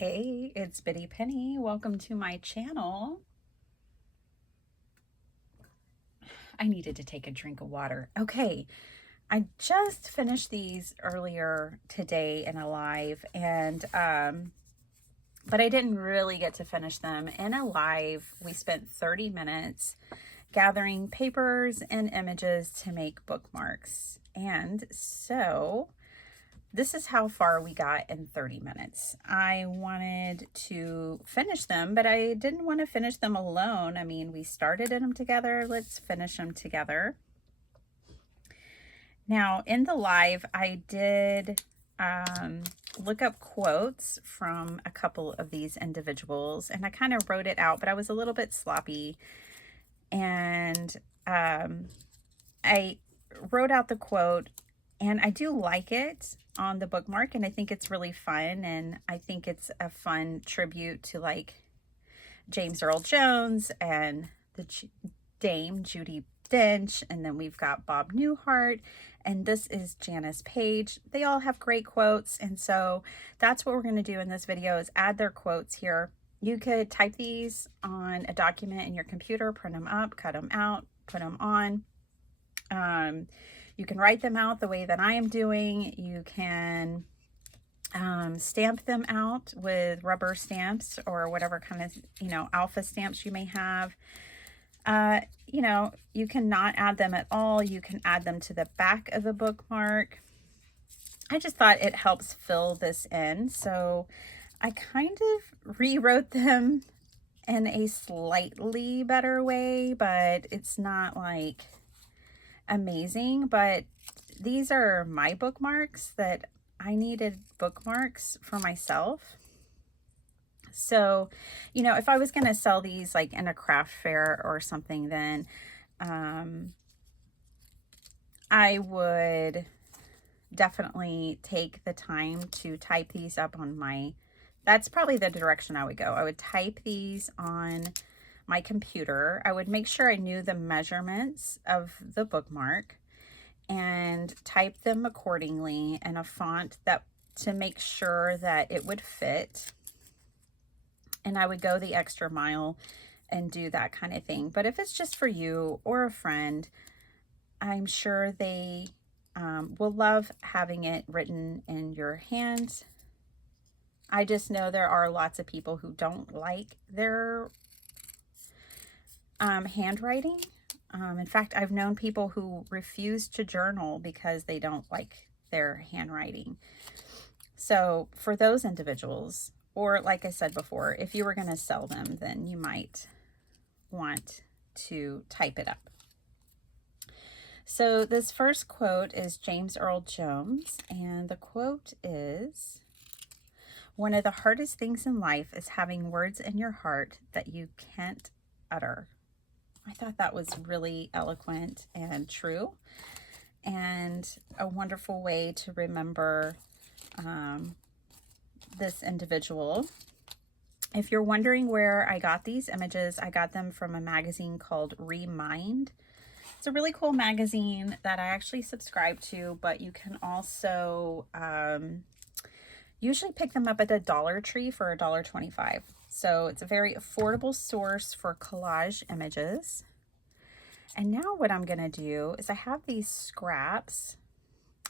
Hey, it's Bitty Penny. Welcome to my channel. I needed to take a drink of water. Okay, I just finished these earlier today in a live, and but I didn't really get to finish them. In a live, we spent 30 minutes gathering papers and images to make bookmarks. And so this is how far we got in 30 minutes. I wanted to finish them, but I didn't want to finish them alone. I mean, we started them together. Let's finish them together. Now, in the live, I did look up quotes from a couple of these individuals, and I kind of wrote it out, but I was a little bit sloppy. And I wrote out the quote, and I do like it on the bookmark, and I think it's really fun, and I think it's a fun tribute to like James Earl Jones and the Dame Judi Dench, and then we've got Bob Newhart, and this is Janice Page. They all have great quotes, and so that's what we're going to do in this video is add their quotes here. You could type these on a document in your computer, print them up, cut them out, put them on. You can write them out the way that I am doing. You can stamp them out with rubber stamps or whatever kind of, alpha stamps you may have. You cannot add them at all. You can add them to the back of the bookmark. I just thought it helps fill this in. So I kind of rewrote them in a slightly better way, but it's not like amazing. But these are my bookmarks that I needed bookmarks for myself. So, if I was going to sell these like in a craft fair or something, then I would definitely take the time to type these up on that's probably the direction I would go. I would type these on my computer. I would make sure I knew the measurements of the bookmark and type them accordingly in a font to make sure that it would fit. And I would go the extra mile and do that kind of thing. But if it's just for you or a friend, I'm sure they will love having it written in your hand. I just know there are lots of people who don't like their handwriting. In fact, I've known people who refuse to journal because they don't like their handwriting. So for those individuals, or like I said before, if you were going to sell them, then you might want to type it up. So this first quote is James Earl Jones, and the quote is, "One of the hardest things in life is having words in your heart that you can't utter." I thought that was really eloquent and true, and a wonderful way to remember this individual. If you're wondering where I got these images, I got them from a magazine called Remind. It's a really cool magazine that I actually subscribe to, but you can also usually pick them up at the Dollar Tree for $1.25. So it's a very affordable source for collage images. And now what I'm going to do is I have these scraps,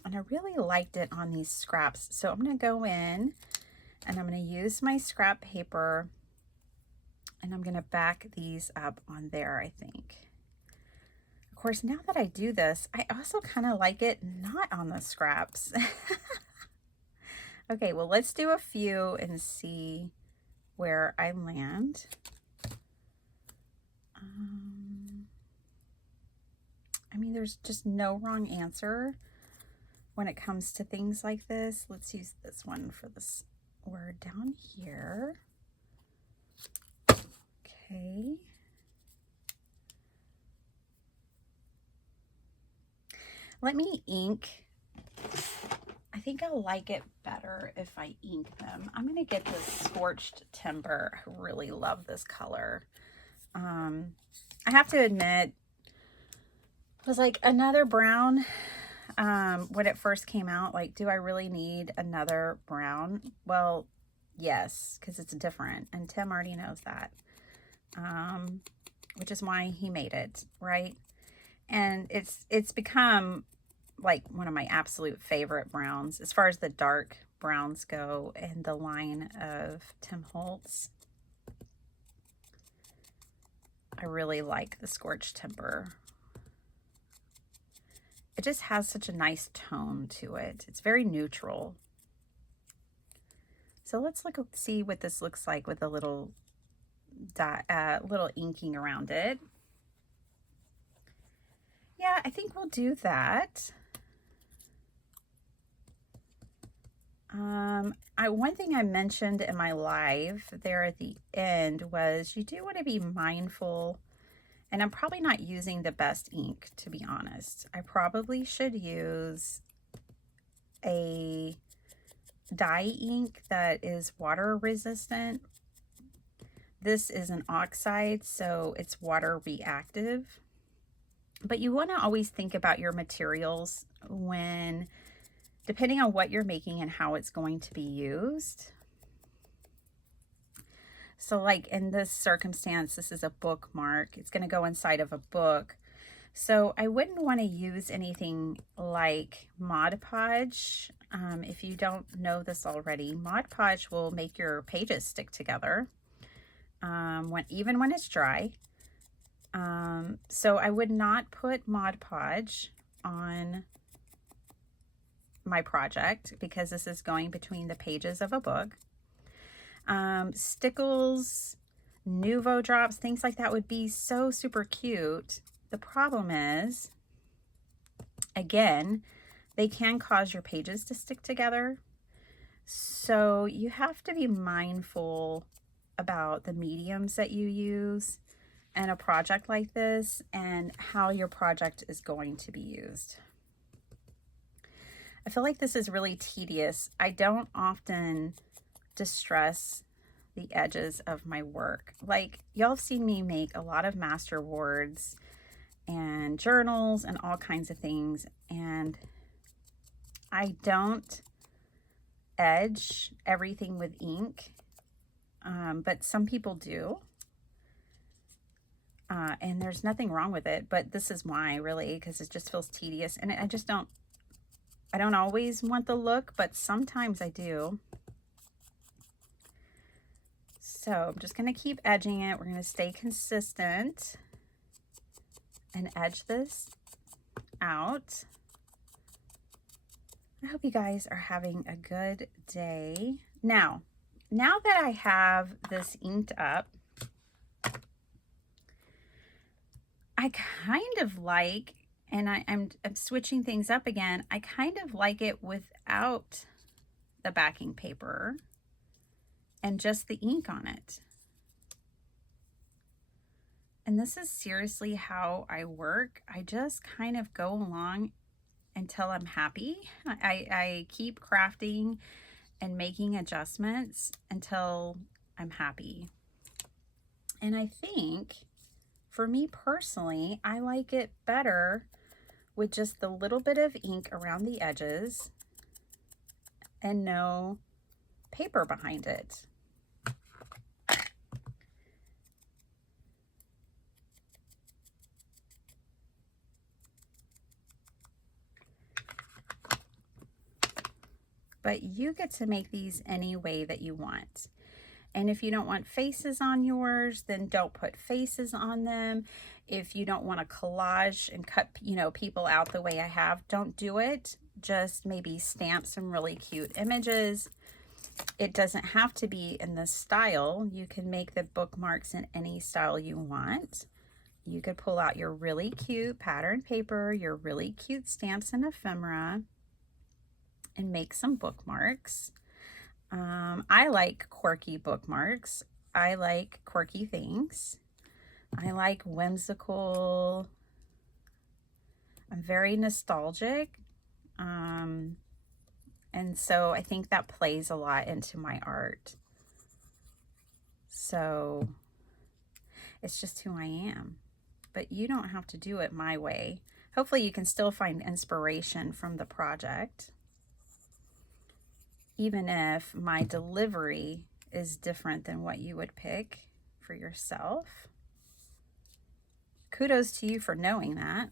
and I really liked it on these scraps. So I'm going to go in and I'm going to use my scrap paper, and I'm going to back these up on there, I think. Of course, now that I do this, I also kind of like it not on the scraps. Okay, well, let's do a few and see where I land. I mean, there's just no wrong answer when it comes to things like this. Let's use this one for this word down here. Okay. Let me ink. I think I'll like it better if I ink them. I'm going to get this Scorched Timber. I really love this color. I have to admit, it was like another brown when it first came out. Like, do I really need another brown? Well, yes, because it's different. And Tim already knows that, which is why he made it, right? And it's become like one of my absolute favorite browns as far as the dark browns go in the line of Tim Holtz. I really like the Scorched Timber. It just has such a nice tone to it. It's very neutral. So let's see what this looks like with a little little inking around it. Yeah, I think we'll do that. One thing I mentioned in my live there at the end was you do want to be mindful, and I'm probably not using the best ink, to be honest. I probably should use a dye ink that is water resistant. This is an oxide, so it's water reactive. But you want to always think about your materials when, depending on what you're making and how it's going to be used. So like in this circumstance, this is a bookmark. It's going to go inside of a book. So I wouldn't want to use anything like Mod Podge. If you don't know this already, Mod Podge will make your pages stick together even when it's dry. So I would not put Mod Podge on my project because this is going between the pages of a book. Stickles, Nuvo drops, things like that would be so super cute. The problem is, again, they can cause your pages to stick together. So you have to be mindful about the mediums that you use in a project like this and how your project is going to be used. I feel like this is really tedious. I don't often distress the edges of my work. Like, y'all have seen me make a lot of masterboards and journals and all kinds of things, and I don't edge everything with ink, but some people do, and there's nothing wrong with it, but this is why, really, because it just feels tedious, and I don't always want the look, but sometimes I do. So I'm just going to keep edging it. We're going to stay consistent and edge this out. I hope you guys are having a good day. Now that I have this inked up, I kind of like, and I'm switching things up again, I kind of like it without the backing paper and just the ink on it. And this is seriously how I work. I just kind of go along until I'm happy. I keep crafting and making adjustments until I'm happy. And I think for me personally, I like it better with just the little bit of ink around the edges and no paper behind it. But you get to make these any way that you want. And if you don't want faces on yours, then don't put faces on them. If you don't want to collage and cut, people out the way I have, don't do it. Just maybe stamp some really cute images. It doesn't have to be in this style. You can make the bookmarks in any style you want. You could pull out your really cute pattern paper, your really cute stamps and ephemera, and make some bookmarks. I like quirky bookmarks. I like quirky things. I like whimsical. I'm very nostalgic. And so I think that plays a lot into my art. So it's just who I am. But you don't have to do it my way. Hopefully you can still find inspiration from the project, even if my delivery is different than what you would pick for yourself. Kudos to you for knowing that.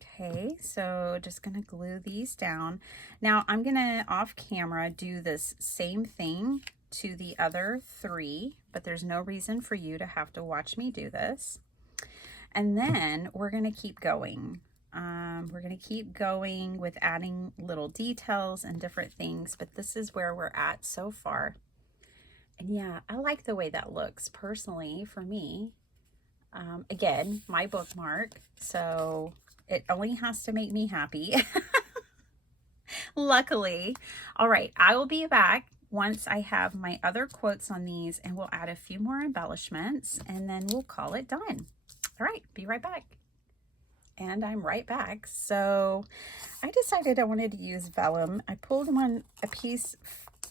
Okay, so just gonna glue these down. Now I'm gonna off camera do this same thing to the other 3, but there's no reason for you to have to watch me do this. And then we're gonna keep going. We're gonna keep going with adding little details and different things, but this is where we're at so far. And yeah, I like the way that looks personally for me. Again, my bookmark, so it only has to make me happy. Luckily. All right, I will be back once I have my other quotes on these, and we'll add a few more embellishments, and then we'll call it done. All right, be right back. And I'm right back. So I decided I wanted to use vellum. I pulled a piece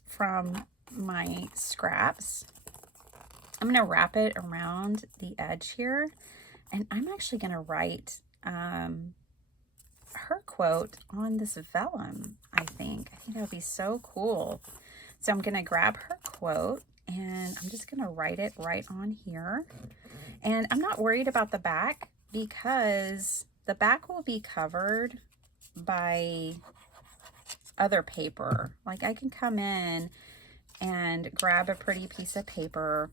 from my scraps. I'm going to wrap it around the edge here, and I'm actually going to write her quote on this vellum. I think that would be so cool. So I'm going to grab her quote, and I'm just going to write it right on here. And I'm not worried about the back, because the back will be covered by other paper. Like, I can come in and grab a pretty piece of paper,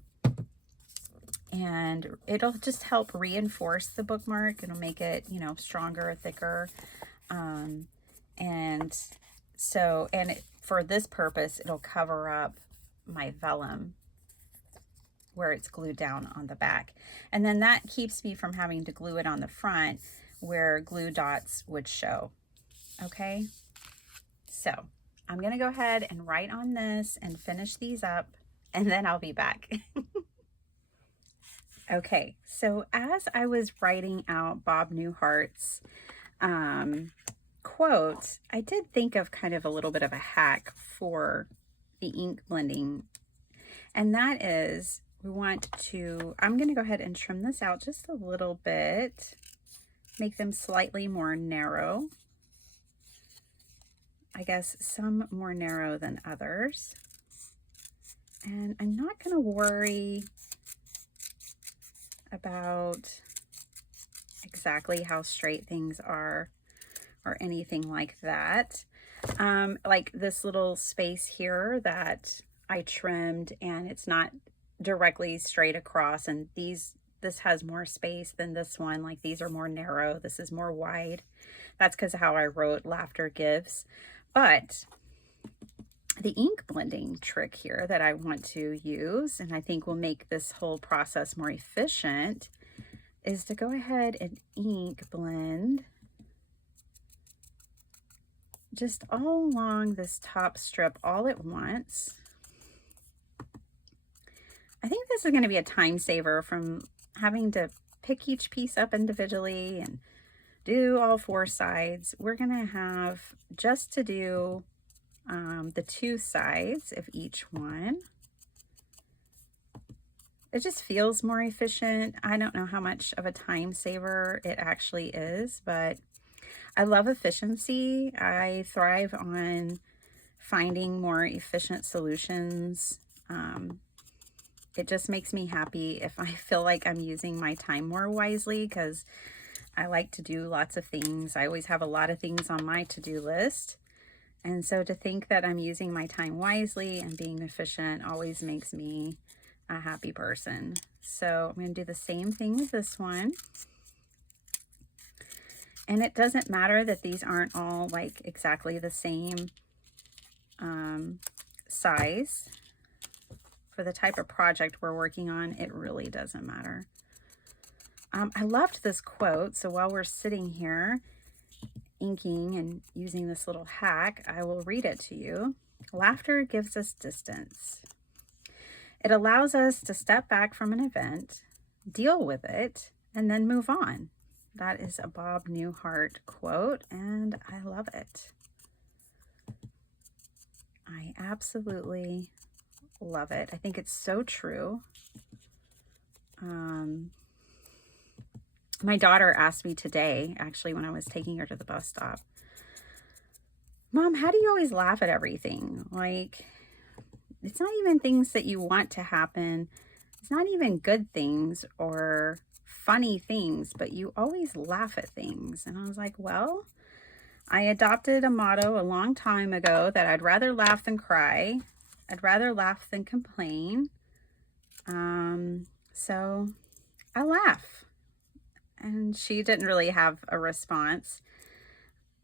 and it'll just help reinforce the bookmark. It'll make it, you know, stronger, thicker. For this purpose, it'll cover up my vellum where it's glued down on the back. And then that keeps me from having to glue it on the front where glue dots would show. Okay, so I'm gonna go ahead and write on this and finish these up, and then I'll be back. Okay, so as I was writing out Bob Newhart's quote, I did think of kind of a little bit of a hack for the ink blending, and that is, I'm going to go ahead and trim this out just a little bit, make them slightly more narrow. I guess some more narrow than others. And I'm not going to worry about exactly how straight things are or anything like that. Like this little space here that I trimmed, and it's not directly straight across, and this has more space than this one. Like, these are more narrow, this is more wide. That's because of how I wrote laughter gives. But the ink blending trick here that I want to use, and I think will make this whole process more efficient, is to go ahead and ink blend just all along this top strip all at once. I think this is going to be a time saver from having to pick each piece up individually and do all 4 sides. We're going to have just to do the 2 sides of each one. It just feels more efficient. I don't know how much of a time saver it actually is, but I love efficiency. I thrive on finding more efficient solutions. It just makes me happy if I feel like I'm using my time more wisely, because I like to do lots of things. I always have a lot of things on my to-do list. And so to think that I'm using my time wisely and being efficient always makes me a happy person. So I'm going to do the same thing with this one. And it doesn't matter that these aren't all like exactly the same size. For the type of project we're working on, it really doesn't matter. I loved this quote, so while we're sitting here inking and using this little hack, I will read it to you. Laughter gives us distance. It allows us to step back from an event, deal with it, and then move on. That is a Bob Newhart quote, and I love it. I absolutely love it. I think it's so true. My daughter asked me today, actually, when I was taking her to the bus stop, Mom, how do you always laugh at everything? Like, it's not even things that you want to happen. It's not even good things or funny things, but you always laugh at things. And I was like, well, I adopted a motto a long time ago that I'd rather laugh than cry. I'd rather laugh than complain. So I laugh. And she didn't really have a response.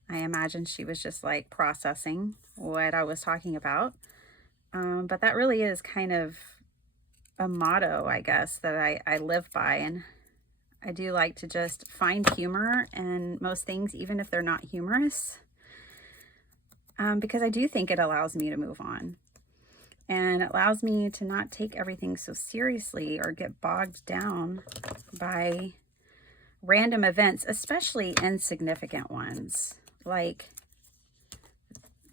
I imagine she was just like processing what I was talking about. But that really is kind of a motto, I guess, that I live by. And I do like to just find humor in most things, even if they're not humorous, because I do think it allows me to move on. And it allows me to not take everything so seriously or get bogged down by random events, especially insignificant ones, like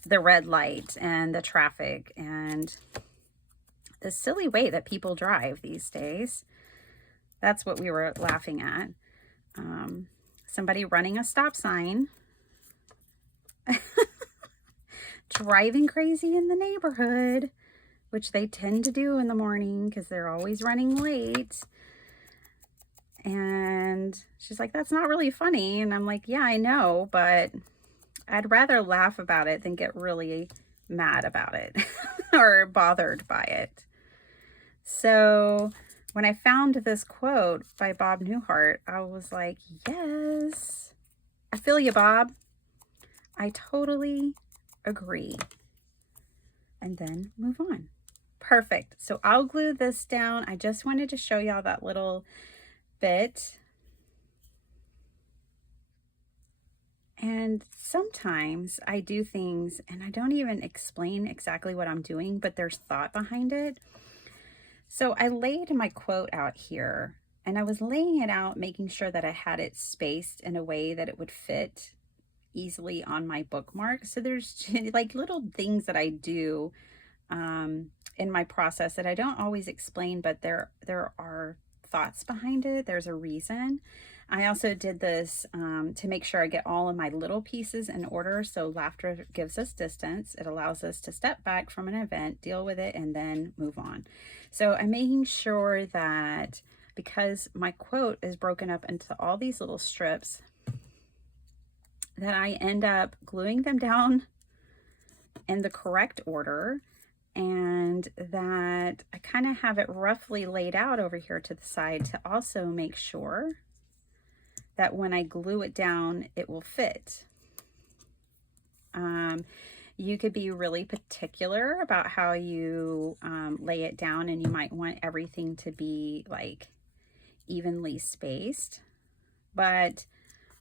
the red light and the traffic and the silly way that people drive these days. That's what we were laughing at. Somebody running a stop sign, driving crazy in the neighborhood, which they tend to do in the morning because they're always running late. And she's like, that's not really funny. And I'm like, yeah, I know, but I'd rather laugh about it than get really mad about it or bothered by it. So when I found this quote by Bob Newhart, I was like, yes, I feel you, Bob. I totally agree. And then move on. Perfect. So I'll glue this down. I just wanted to show y'all that little bit. And sometimes I do things and I don't even explain exactly what I'm doing, but there's thought behind it. So I laid my quote out here and I was laying it out, making sure that I had it spaced in a way that it would fit easily on my bookmark. So there's like little things that I do in my process that I don't always explain, but there are thoughts behind it. There's a reason. I also did this to make sure I get all of my little pieces in order. So laughter gives us distance. It allows us to step back from an event, deal with it, and then move on. So I'm making sure that because my quote is broken up into all these little strips, that I end up gluing them down in the correct order, and that I kind of have it roughly laid out over here to the side to also make sure that when I glue it down, it will fit. You could be really particular about how you lay it down, and you might want everything to be like evenly spaced. But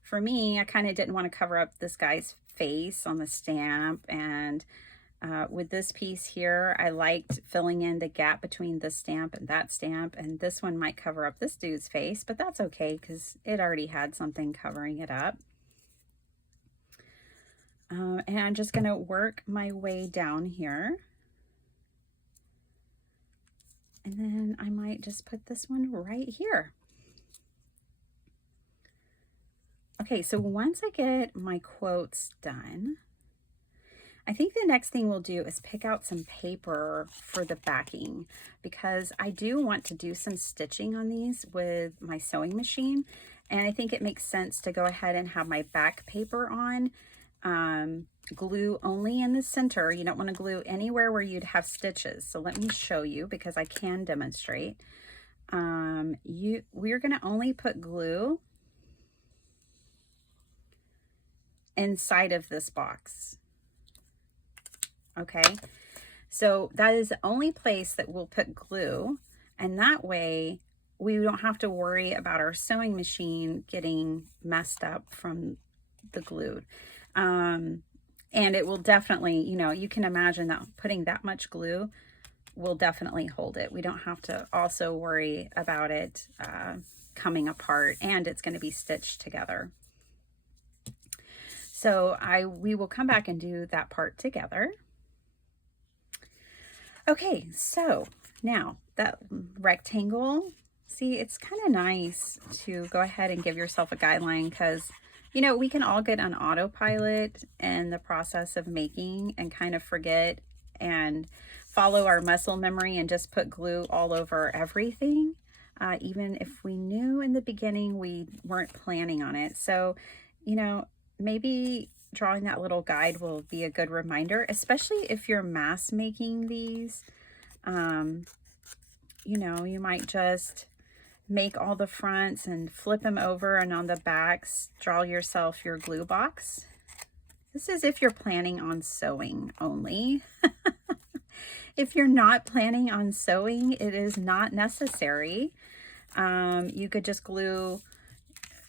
for me, I kind of didn't want to cover up this guy's face on the stamp. And with this piece here, I liked filling in the gap between this stamp and that stamp. And this one might cover up this dude's face, but that's okay because it already had something covering it up. And I'm just going to work my way down here. And then I might just put this one right here. Okay, so once I get my quotes done, I think the next thing we'll do is pick out some paper for the backing, because I do want to do some stitching on these with my sewing machine. And I think it makes sense to go ahead and have my back paper on. Glue only in the center. You don't want to glue anywhere where you'd have stitches. So let me show you, because I can demonstrate. We're going to only put glue inside of this box. Okay, so that is the only place that we'll put glue, and that way we don't have to worry about our sewing machine getting messed up from the glue. And it will definitely, you know, you can imagine that putting that much glue will definitely hold it. We don't have to also worry about it coming apart, and it's going to be stitched together. So we will come back and do that part together. Okay, so now that rectangle, see, it's kind of nice to go ahead and give yourself a guideline, because You know, we can all get on autopilot in the process of making and kind of forget and follow our muscle memory and just put glue all over everything, even if we knew in the beginning we weren't planning on it. So, you know, maybe drawing that little guide will be a good reminder, especially if you're mass making these. Um, you know, you might just make all the fronts and flip them over, and on the backs draw yourself your glue box. This is if you're planning on sewing only. If you're not planning on sewing, it is not necessary. You could just glue,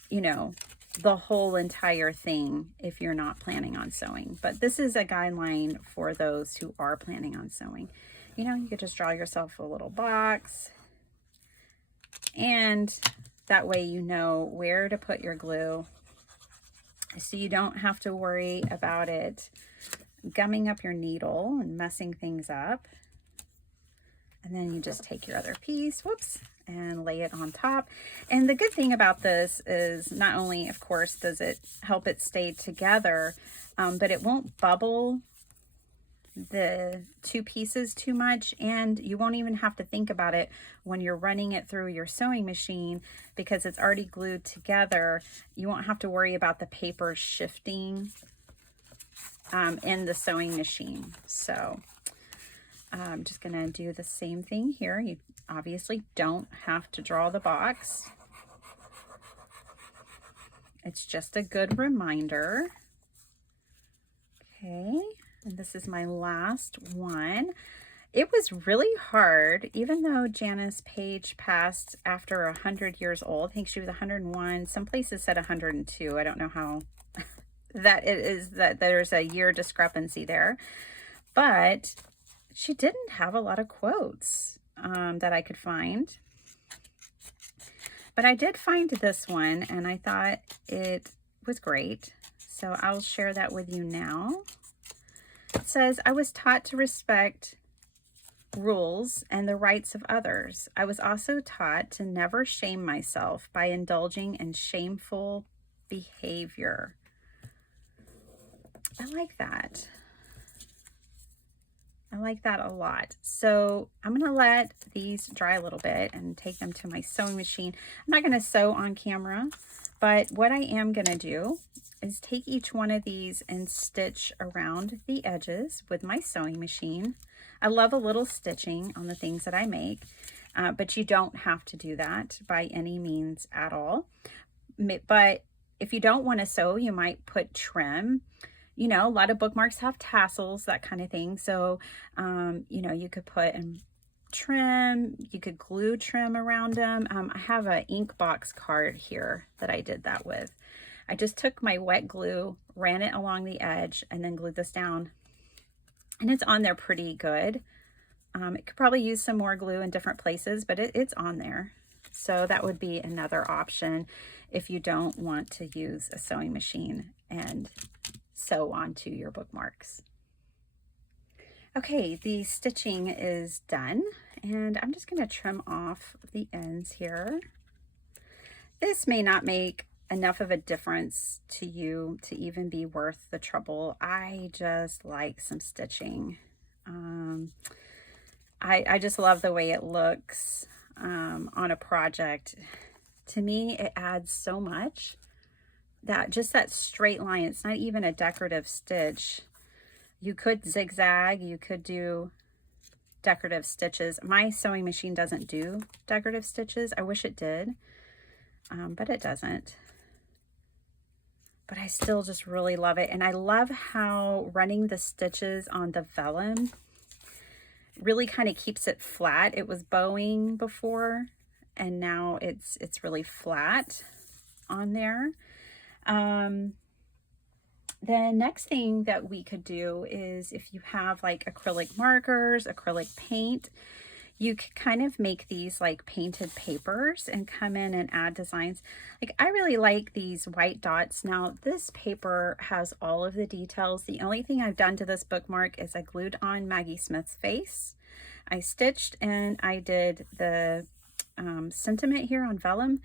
you know, the whole entire thing if you're not planning on sewing. But this is a guideline for those who are planning on sewing. You know, you could just draw yourself a little box, and that way you know where to put your glue, so you don't have to worry about it gumming up your needle and messing things up. And then you just take your other piece, whoops, and lay it on top. And the good thing about this is not only, of course, does it help it stay together, but it won't bubble the two pieces too much, and you won't even have to think about it when you're running it through your sewing machine, because it's already glued together. You won't have to worry about the paper shifting in the sewing machine. So I'm just gonna do the same thing here. You obviously don't have to draw the box. It's just a good reminder. Okay. And this is my last one. It was really hard, even though Janice Page passed after 100 years old. I think she was 101. Some places said 102. I don't know how that it is, that there's a year discrepancy there. But she didn't have a lot of quotes that I could find. But I did find this one, and I thought it was great. So I'll share that with you now. It says, "I was taught to respect rules and the rights of others. I was also taught to never shame myself by indulging in shameful behavior." I like that. I like that a lot. So I'm going to let these dry a little bit and take them to my sewing machine. I'm not going to sew on camera, but what I am going to do is take each one of these and stitch around the edges with my sewing machine. I love a little stitching on the things that I make, but you don't have to do that by any means at all. But if you don't want to sew, you might put trim. You know, a lot of bookmarks have tassels, that kind of thing. So, you know, you could put trim, you could glue trim around them. I have an ink box card here that I did that with. I just took my wet glue, ran it along the edge, and then glued this down. And it's on there pretty good. It could probably use some more glue in different places, but it's on there. So that would be another option if you don't want to use a sewing machine and sew onto your bookmarks. Okay, the stitching is done, and I'm just going to trim off the ends here. This may not make enough of a difference to you to even be worth the trouble. I just like some stitching. I just love the way it looks on a project. To me, it adds so much. That just that straight line, it's not even a decorative stitch. You could zigzag, you could do decorative stitches. My sewing machine doesn't do decorative stitches. I wish it did, but it doesn't. But I still just really love it. And I love how running the stitches on the vellum really kind of keeps it flat. It was bowing before, and now it's really flat on there. The next thing that we could do is, if you have like acrylic markers, acrylic paint, you could kind of make these like painted papers and come in and add designs. Like, I really like these white dots. Now, this paper has all of the details. The only thing I've done to this bookmark is I glued on Maggie Smith's face. I stitched and I did the sentiment here on vellum.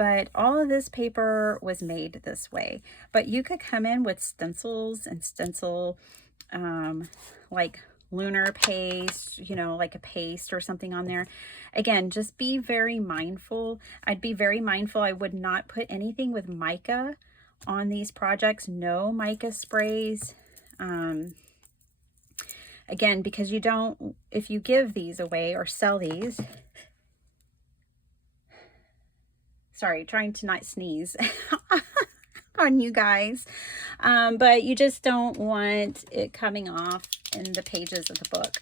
but all of this paper was made this way. But you could come in with stencils and stencil like lunar paste, you know, like a paste or something on there. Again, just be very mindful. I'd be very mindful. I would not put anything with mica on these projects. No mica sprays. Again, because you don't, if you give these away or sell these, sorry, trying to not sneeze on you guys, but you just don't want it coming off in the pages of the book.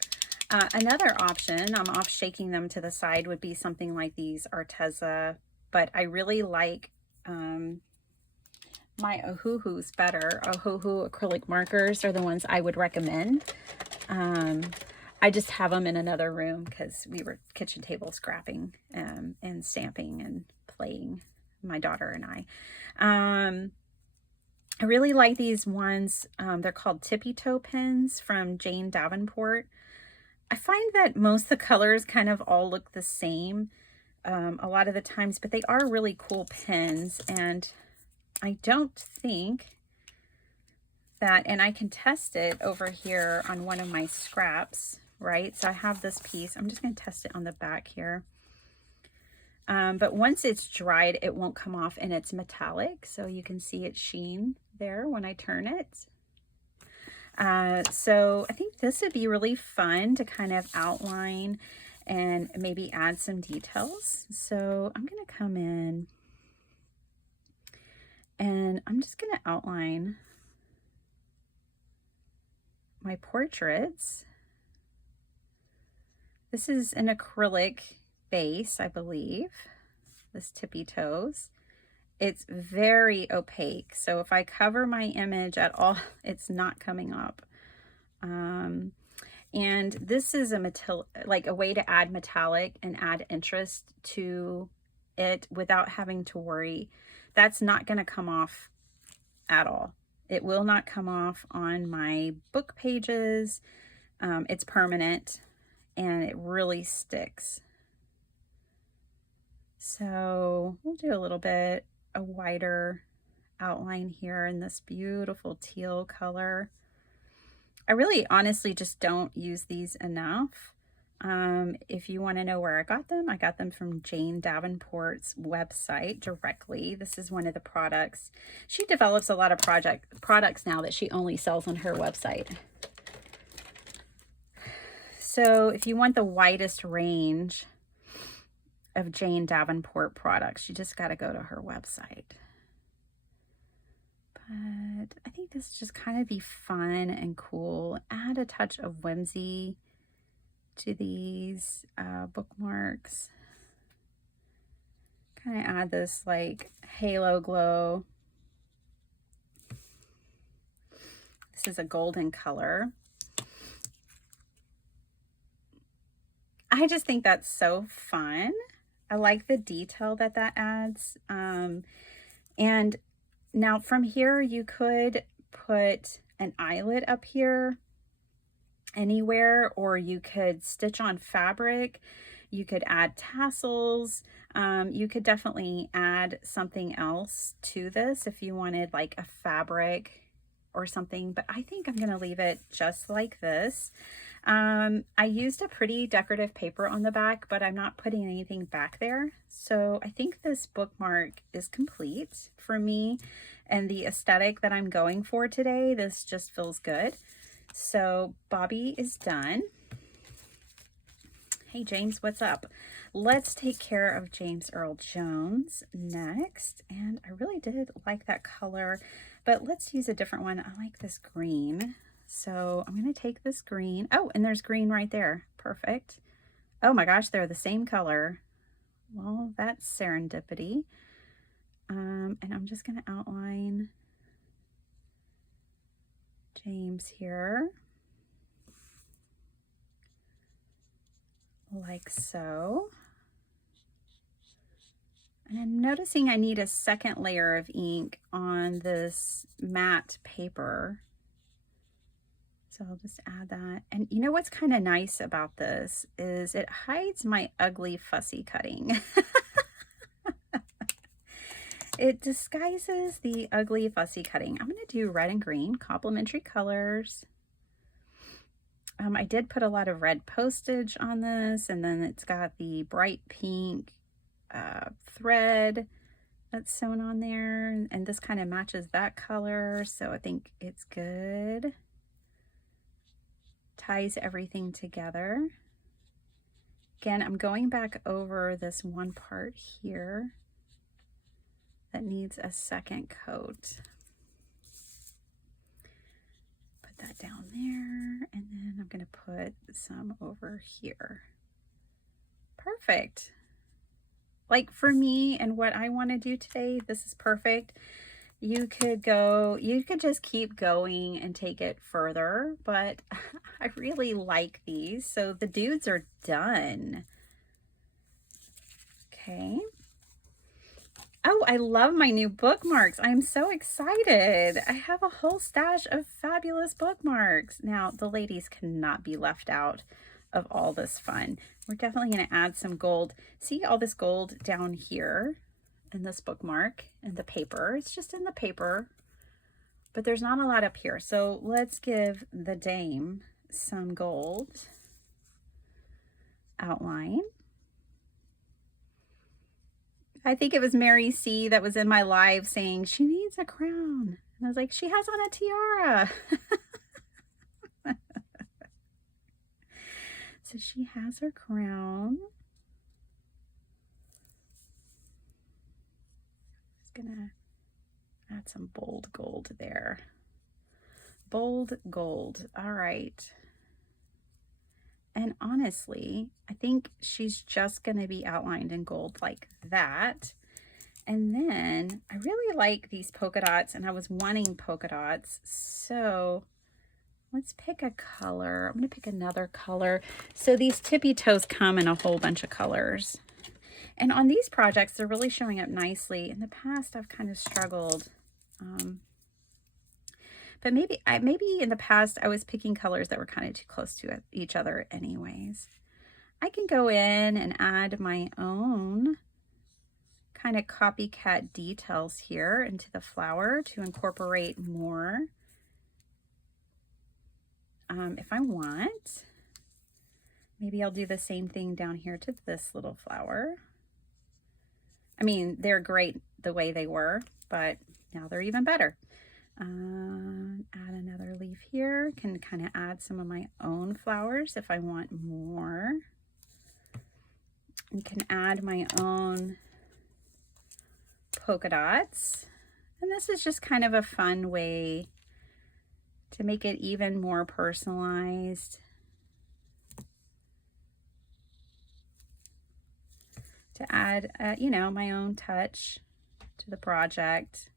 Another option, I'm off shaking them to the side, would be something like these Arteza, but I really like my Ohuhus better. Ohuhu acrylic markers are the ones I would recommend. I just have them in another room because we were kitchen table scrapping and stamping and playing, my daughter and I. I really like these ones. They're called Tippy Toe pens from Jane Davenport. I find that most of the colors kind of all look the same a lot of the times, but they are really cool pens, and I don't think that, and I can test it over here on one of my scraps, right? So I have this piece. I'm just going to test it on the back here. But once it's dried, it won't come off, and it's metallic. So you can see it sheen there when I turn it. So I think this would be really fun to kind of outline and maybe add some details. So I'm going to come in and I'm just going to outline my portraits. This is an acrylic base, I believe, this Tippy Toes. It's very opaque, so if I cover my image at all, it's not coming up. And this is a way to add metallic and add interest to it without having to worry. That's not going to come off at all. It will not come off on my book pages. It's permanent and it really sticks. So we'll do a little bit a wider outline here in this beautiful teal color. I really honestly just don't use these enough. If you want to know where I got them from Jane Davenport's website directly. This is one of the products. She develops a lot of products now that she only sells on her website. So if you want the widest range of Jane Davenport products, you just got to go to her website. But I think this just kind of be fun and cool. Add a touch of whimsy to these bookmarks. Kind of add this like halo glow. This is a golden color. I just think that's so fun. I like the detail that adds. And now from here, you could put an eyelet up here anywhere, or you could stitch on fabric. You could add tassels. You could definitely add something else to this if you wanted like a fabric or something, but I think I'm going to leave it just like this. I used a pretty decorative paper on the back, but I'm not putting anything back there. So I think this bookmark is complete for me and the aesthetic that I'm going for today. This just feels good. So Bobby is done. Hey James, what's up? Let's take care of James Earl Jones next. And I really did like that color, but let's use a different one. I like this green. So I'm going to take this green. Oh, and there's green right there. Perfect. Oh my gosh, they're the same color. Well, that's serendipity. And I'm just going to outline James here. Like so. And I'm noticing I need a second layer of ink on this matte paper. So I'll just add that. And you know what's kind of nice about this is it hides my ugly fussy cutting. It disguises the ugly fussy cutting. I'm going to do red and green, complementary colors. I did put a lot of red postage on this, and then it's got the bright pink thread that's sewn on there, and this kind of matches that color, so I think it's good. Ties everything together. Again, I'm going back over this one part here that needs a second coat. Put that down there, and then I'm going to put some over here. Perfect. Like for me and what I want to do today, this is perfect. You could just keep going and take it further, but I really like these. So the dudes are done. Okay. Oh, I love my new bookmarks. I'm so excited. I have a whole stash of fabulous bookmarks. Now, the ladies cannot be left out of all this fun. We're definitely going to add some gold. See all this gold down here in this bookmark and the paper. It's just in the paper, but there's not a lot up here. So let's give the dame some gold outline. I think it was Mary C that was in my live saying she needs a crown. And I was like, she has on a tiara. So she has her crown. Just gonna add some bold gold there. Bold gold. All right. And honestly, I think she's just going to be outlined in gold like that. And then I really like these polka dots, and I was wanting polka dots. So let's pick a color. I'm going to pick another color. So these tippy toes come in a whole bunch of colors. And on these projects, they're really showing up nicely. In the past, I've kind of struggled. But maybe in the past I was picking colors that were kind of too close to each other anyways. I can go in and add my own kind of copycat details here into the flower to incorporate more if I want. Maybe I'll do the same thing down here to this little flower. I mean, they're great the way they were, but now they're even better. Add another leaf here. Can kind of add some of my own flowers if I want more. And can add my own polka dots. And this is just kind of a fun way to make it even more personalized. To add, you know, my own touch to the project.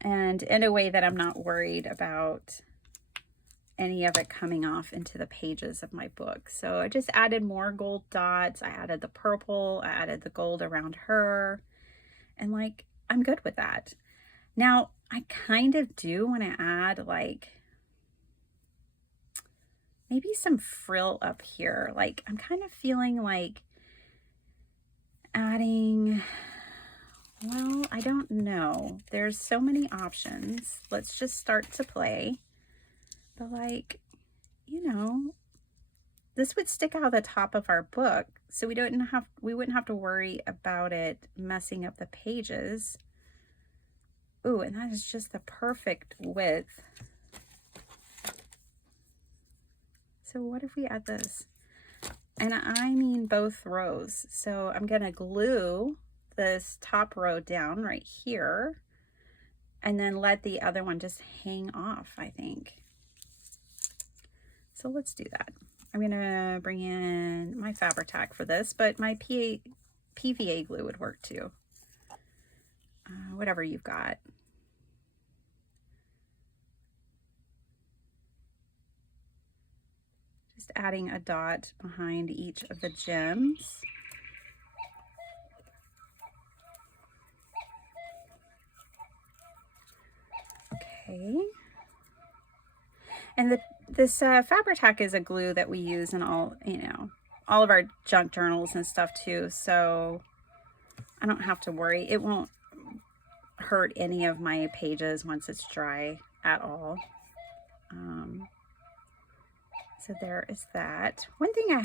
And in a way that I'm not worried about any of it coming off into the pages of my book. So I just added more gold dots. I added the purple. I added the gold around her. And like, I'm good with that. Now, I kind of do want to add like maybe some frill up here. Like, I'm kind of feeling like adding... Well, I don't know. There's so many options. Let's just start to play. But like, you know, this would stick out the top of our book, so we wouldn't have to worry about it messing up the pages. Ooh, and that is just the perfect width. So what if we add this? And I mean both rows. So I'm gonna glue this top row down right here and then let the other one just hang off, I think. So let's do that. I'm gonna bring in my Fabri-Tac for this, but my PVA glue would work too. Whatever you've got. Just adding a dot behind each of the gems. Okay. And this Fabri-Tac is a glue that we use in all of our junk journals and stuff too. So I don't have to worry. It won't hurt any of my pages once it's dry at all. So there is that. One thing I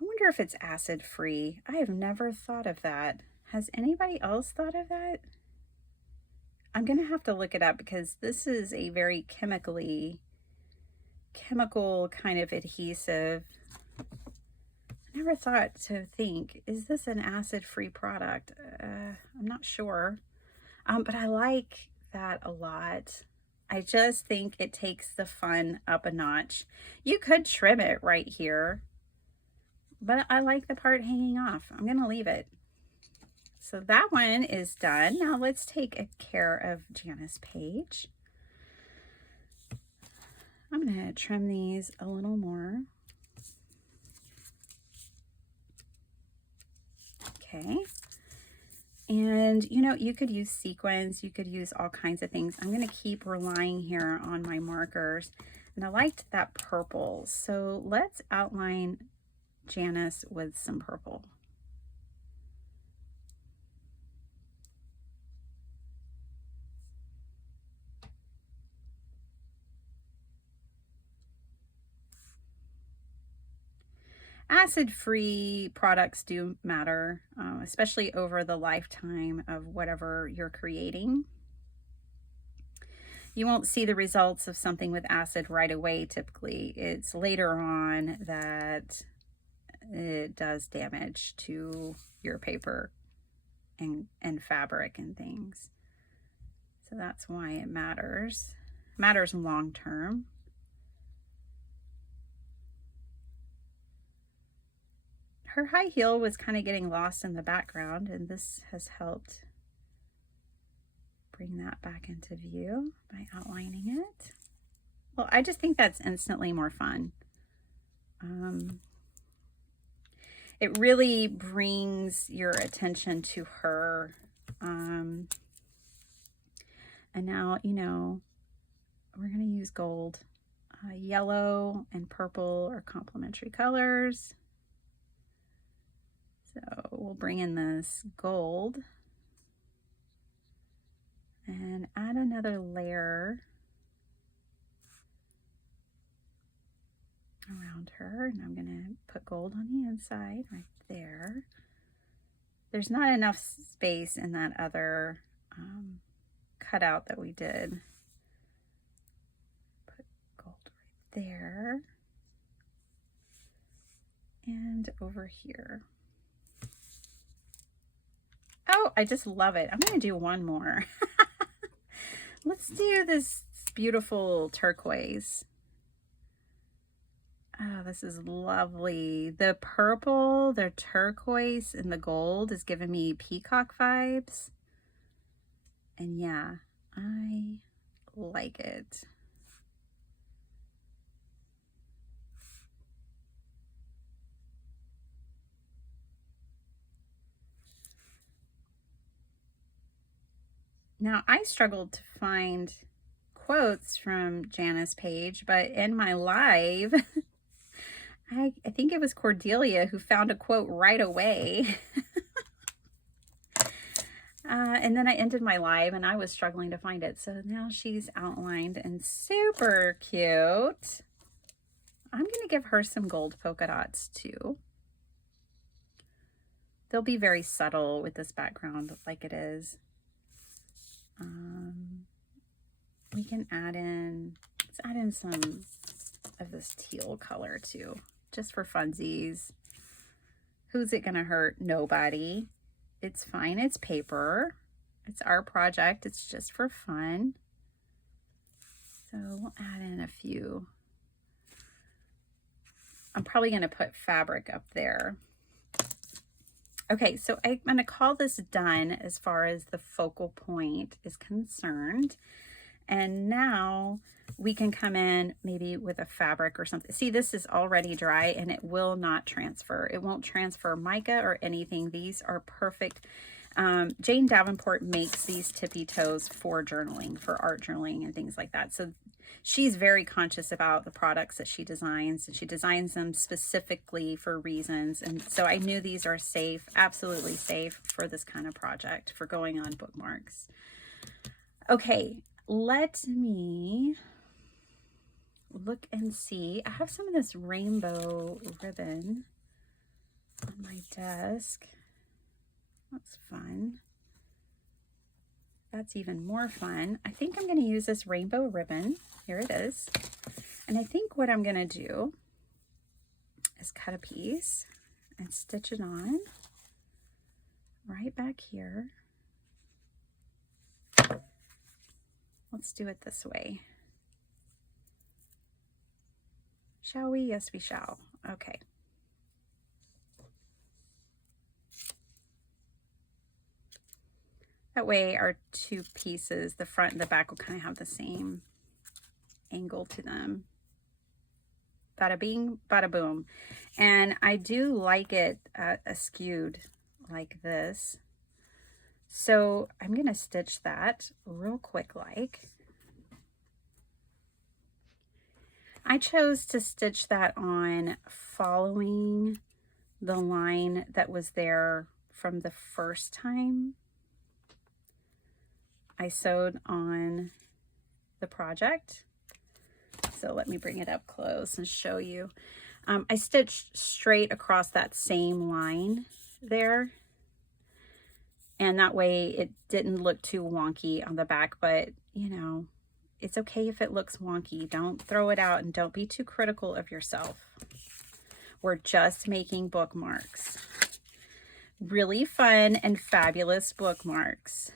wonder if it's acid free. I have never thought of that. Has anybody else thought of that? I'm going to have to look it up because this is a very chemical kind of adhesive. I never thought to think, is this an acid-free product? I'm not sure. But I like that a lot. I just think it takes the fun up a notch. You could trim it right here, but I like the part hanging off. I'm going to leave it. So that one is done. Now let's take care of Janice page. I'm going to trim these a little more. Okay. And you know, you could use sequins, you could use all kinds of things. I'm going to keep relying here on my markers. And I liked that purple. So let's outline Janice with some purple. Acid-free products do matter, especially over the lifetime of whatever you're creating. You won't see the results of something with acid right away typically. It's later on that it does damage to your paper and fabric and things. So that's why it matters. It matters long term. Her high heel was kind of getting lost in the background, and this has helped bring that back into view by outlining it. Well, I just think that's instantly more fun. It really brings your attention to her. And now, you know, we're going to use gold. Yellow and purple are complementary colors. So we'll bring in this gold and add another layer around her. And I'm going to put gold on the inside right there. There's not enough space in that other cutout that we did. Put gold right there and over here. Oh, I just love it. I'm going to do one more. Let's do this beautiful turquoise. Oh, this is lovely. The purple, the turquoise, and the gold is giving me peacock vibes. And yeah, I like it. Now, I struggled to find quotes from Janice page, but in my live, I think it was Cordelia who found a quote right away. And then I ended my live and I was struggling to find it. So now she's outlined and super cute. I'm going to give her some gold polka dots too. They'll be very subtle with this background like it is. We can let's add in some of this teal color too, just for funsies. Who's it gonna hurt? Nobody. It's fine, it's paper. It's our project, it's just for fun. So we'll add in a few. I'm probably gonna put fabric up there. Okay, so I'm going to call this done as far as the focal point is concerned. And now we can come in maybe with a fabric or something. See, this is already dry and it will not transfer. It won't transfer mica or anything. These are perfect. Jane Davenport makes these tippy toes for journaling, for art journaling and things like that. So she's very conscious about the products that she designs, and she designs them specifically for reasons. And so I knew these are safe, absolutely safe for this kind of project, for going on bookmarks. Okay, let me look and see. I have some of this rainbow ribbon on my desk. That's fun. That's even more fun. I think I'm going to use this rainbow ribbon. Here it is. And I think what I'm going to do is cut a piece and stitch it on right back here. Let's do it this way. Shall we? Yes, we shall. Okay. That way our two pieces, the front and the back, will kind of have the same angle to them. Bada bing, bada boom. And I do like it askewed like this. So I'm going to stitch that real quick like. I chose to stitch that on following the line that was there from the first time I sewed on the project. So let me bring it up close and show you. I stitched straight across that same line there. And that way it didn't look too wonky on the back, but you know, it's okay if it looks wonky. Don't throw it out and don't be too critical of yourself. We're just making bookmarks. Really fun and fabulous bookmarks.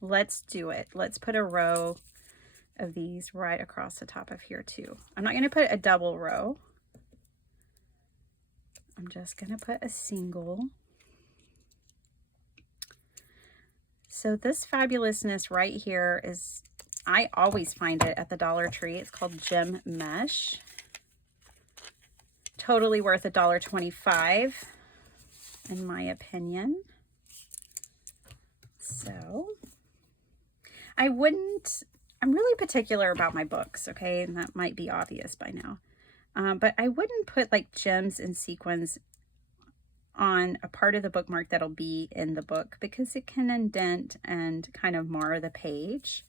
Let's do it. Let's put a row of these right across the top of here too. I'm not going to put a double row. I'm just going to put a single. So this fabulousness right here is, I always find it at the Dollar Tree. It's called Gem Mesh. Totally worth $1.25 in my opinion. So I'm really particular about my books, okay? And that might be obvious by now. But I wouldn't put like gems and sequins on a part of the bookmark that'll be in the book because it can indent and kind of mar the page.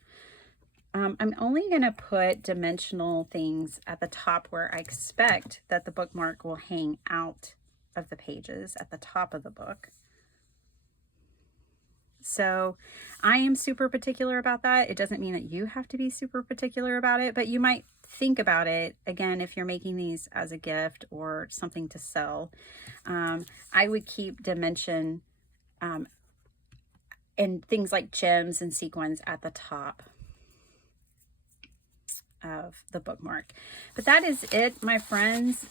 I'm only going to put dimensional things at the top where I expect that the bookmark will hang out of the pages at the top of the book. So I am super particular about that. It doesn't mean that you have to be super particular about it, but you might think about it again if you're making these as a gift or something to sell. I would keep dimension and things like gems and sequins at the top of the bookmark. But that is it, my friends.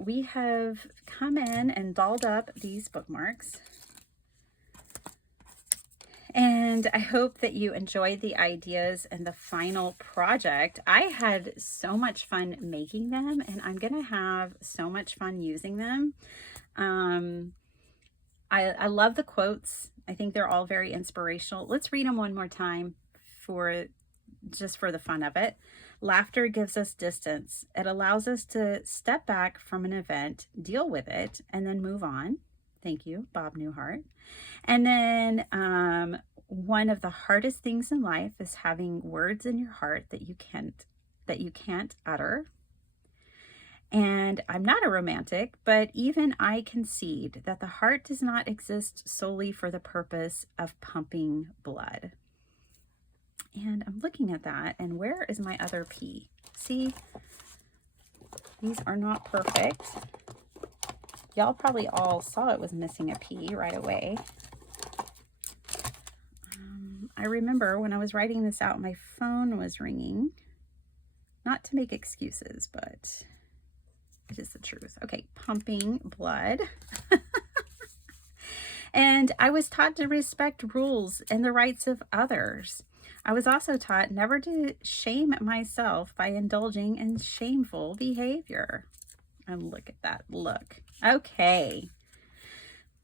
We have come in and dolled up these bookmarks. And I hope that you enjoyed the ideas and the final project. I had so much fun making them, and I'm going to have so much fun using them. I love the quotes. I think they're all very inspirational. Let's read them one more time just for the fun of it. Laughter gives us distance. It allows us to step back from an event, deal with it, and then move on. Thank you, Bob Newhart. And then one of the hardest things in life is having words in your heart that you can't utter. And I'm not a romantic, but even I concede that the heart does not exist solely for the purpose of pumping blood. And I'm looking at that, and where is my other P? See, these are not perfect. Y'all probably all saw it was missing a P right away. I remember when I was writing this out, my phone was ringing. Not to make excuses, but it is the truth. Okay, pumping blood. And I was taught to respect rules and the rights of others. I was also taught never to shame myself by indulging in shameful behavior. And look at that look. Okay.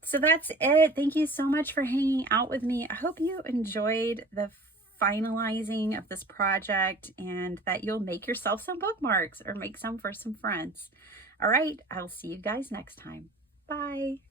So that's it. Thank you so much for hanging out with me. I hope you enjoyed the finalizing of this project and that you'll make yourself some bookmarks or make some for some friends. All right, I'll see you guys next time. Bye.